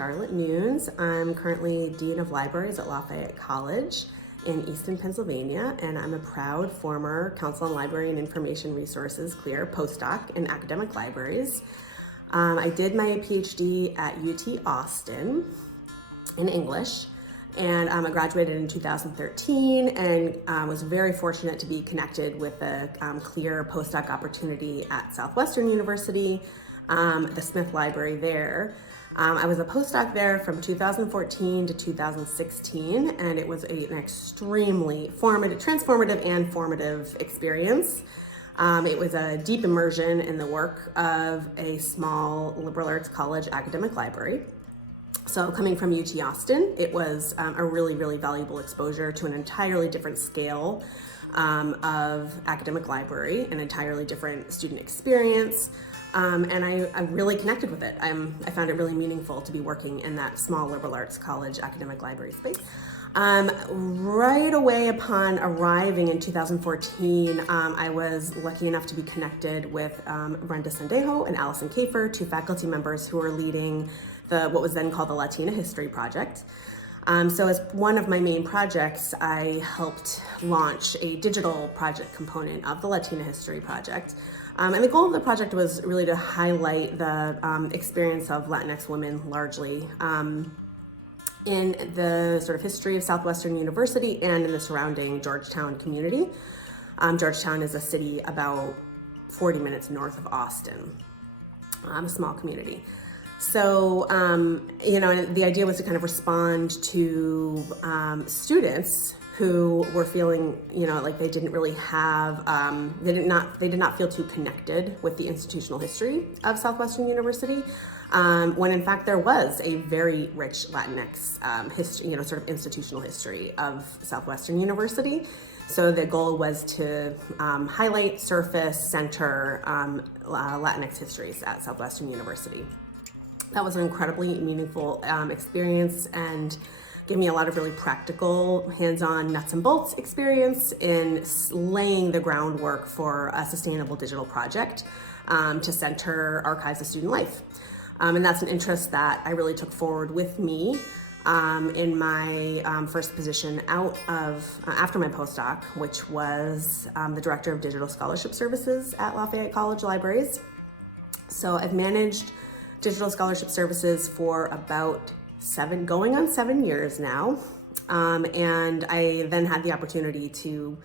Charlotte Nunes. I'm currently Dean of Libraries at Lafayette College in Easton, Pennsylvania, and I'm a proud former Council on Library and Information Resources, CLIR, postdoc in academic libraries. I did my PhD at UT Austin in English, and I graduated in 2013 and was very fortunate to be connected with the CLIR postdoc opportunity at Southwestern University, the Smith Library there. I was a postdoc there from 2014 to 2016, and it was an extremely transformative and formative experience. It was a deep immersion in the work of a small liberal arts college academic library. So coming from UT Austin, it was a really, really valuable exposure to an entirely different scale of academic library, an entirely different student experience. And I really connected with it. I found it really meaningful to be working in that small liberal arts college academic library space. Right away upon arriving in 2014, I was lucky enough to be connected with Brenda Sendejo and Allison Kafer, two faculty members who are leading what was then called the Latina History Project. So as one of my main projects, I helped launch a digital project component of the Latina History Project. And the goal of the project was really to highlight the experience of Latinx women largely in the sort of history of Southwestern University and in the surrounding Georgetown community. Georgetown is a city about 40 minutes north of Austin, a small community. So, the idea was to kind of respond to students who were feeling, like they didn't really have, they did not feel too connected with the institutional history of Southwestern University, when in fact there was a very rich Latinx history, sort of institutional history of Southwestern University. So the goal was to highlight, surface, center Latinx histories at Southwestern University. That was an incredibly meaningful experience and gave me a lot of really practical, hands-on nuts and bolts experience in laying the groundwork for a sustainable digital project to center archives of student life. And that's an interest that I really took forward with me in my first position after my postdoc, which was the Director of Digital Scholarship Services at Lafayette College Libraries. So I've managed digital scholarship services for about going on 7 years now. And I then had the opportunity to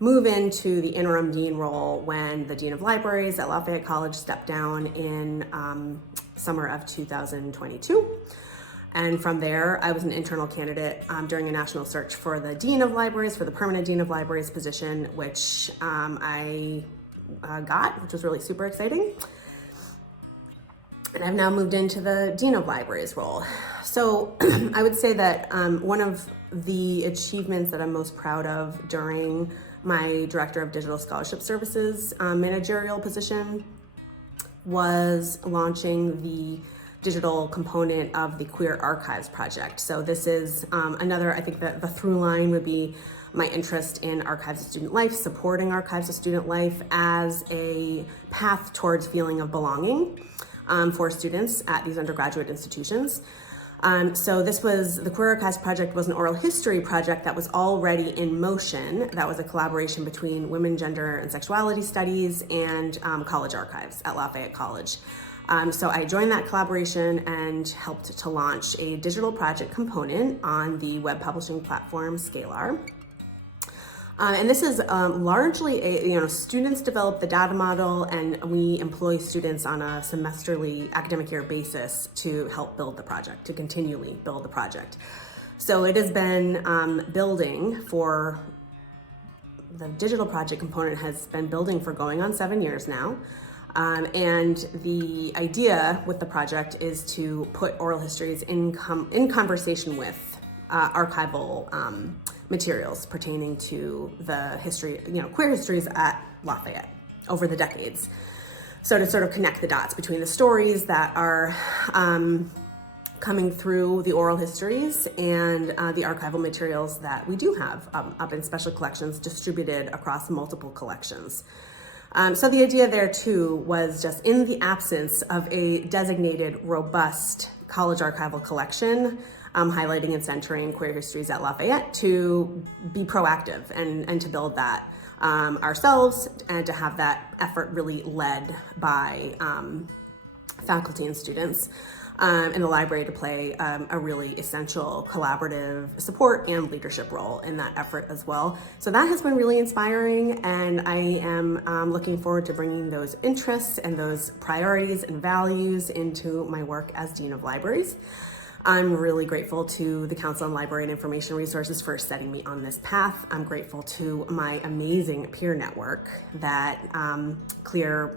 move into the interim dean role when the Dean of Libraries at Lafayette College stepped down in summer of 2022. And from there, I was an internal candidate during a national search for the Dean of Libraries, for the permanent Dean of Libraries position, which I got, which was really super exciting. And I've now moved into the Dean of Libraries role. So I would say that one of the achievements that I'm most proud of during my Director of Digital Scholarship Services managerial position was launching the digital component of the Queer Archives Project. So this is another, I think that the through line would be my interest in archives of student life, supporting archives of student life as a path towards feeling of belonging for students at these undergraduate institutions. So the Queer Archives Project was an oral history project that was already in motion. That was a collaboration between Women, Gender, and Sexuality Studies and college archives at Lafayette College. So I joined that collaboration and helped to launch a digital project component on the web publishing platform CLIR. And this is largely students develop the data model, and we employ students on a semesterly academic year basis to help build the project, to continually build the project. So it has been building for, the digital project component has been building for going on 7 years now. And the idea with the project is to put oral histories in conversation with archival materials pertaining to the history, queer histories at Lafayette over the decades. So to sort of connect the dots between the stories that are coming through the oral histories and the archival materials that we do have up in special collections distributed across multiple collections. So the idea there too was just in the absence of a designated, robust college archival collection, highlighting and centering queer histories at Lafayette, to be proactive and to build that ourselves, and to have that effort really led by faculty and students, in the library to play a really essential collaborative support and leadership role in that effort as well. So that has been really inspiring, and I am looking forward to bringing those interests and those priorities and values into my work as Dean of Libraries. I'm really grateful to the Council on Library and Information Resources for setting me on this path. I'm grateful to my amazing peer network that CLIR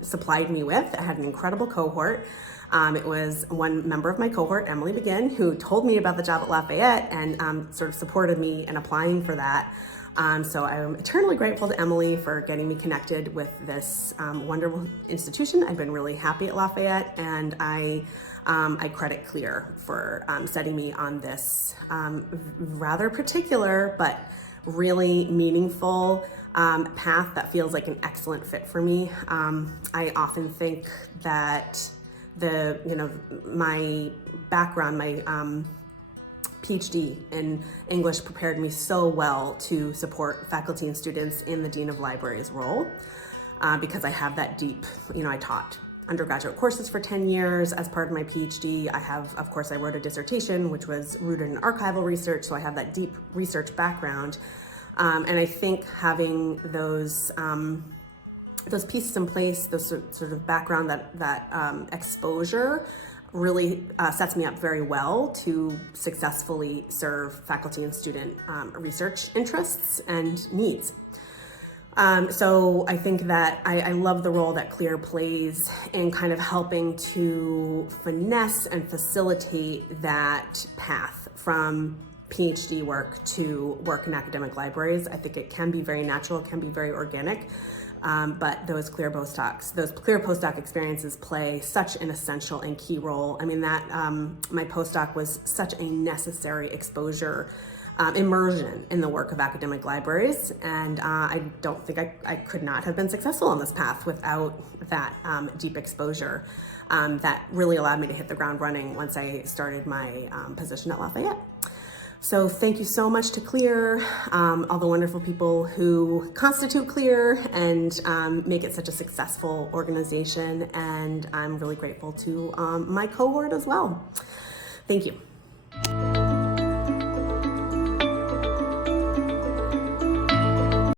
supplied me with. I had an incredible cohort. It was one member of my cohort, Emily Begin, who told me about the job at Lafayette and sort of supported me in applying for that. So I'm eternally grateful to Emily for getting me connected with this wonderful institution. I've been really happy at Lafayette, and I credit CLIR for setting me on this rather particular but really meaningful path that feels like an excellent fit for me. I often think that my background, my PhD in English prepared me so well to support faculty and students in the Dean of Libraries role, because I have that deep, I taught undergraduate courses for 10 years as part of my PhD. I wrote a dissertation which was rooted in archival research, so I have that deep research background. And I think having those pieces in place, those sort of background, that exposure really sets me up very well to successfully serve faculty and student research interests and needs. So I think that I love the role that CLIR plays in kind of helping to finesse and facilitate that path from PhD work to work in academic libraries. I think it can be very natural, it can be very organic. But those CLIR postdoc experiences play such an essential and key role. I mean, that my postdoc was such a necessary exposure, immersion in the work of academic libraries, and I don't think I could not have been successful on this path without that deep exposure that really allowed me to hit the ground running once I started my position at Lafayette. So thank you so much to CLIR, all the wonderful people who constitute CLIR and make it such a successful organization. And I'm really grateful to my cohort as well. Thank you.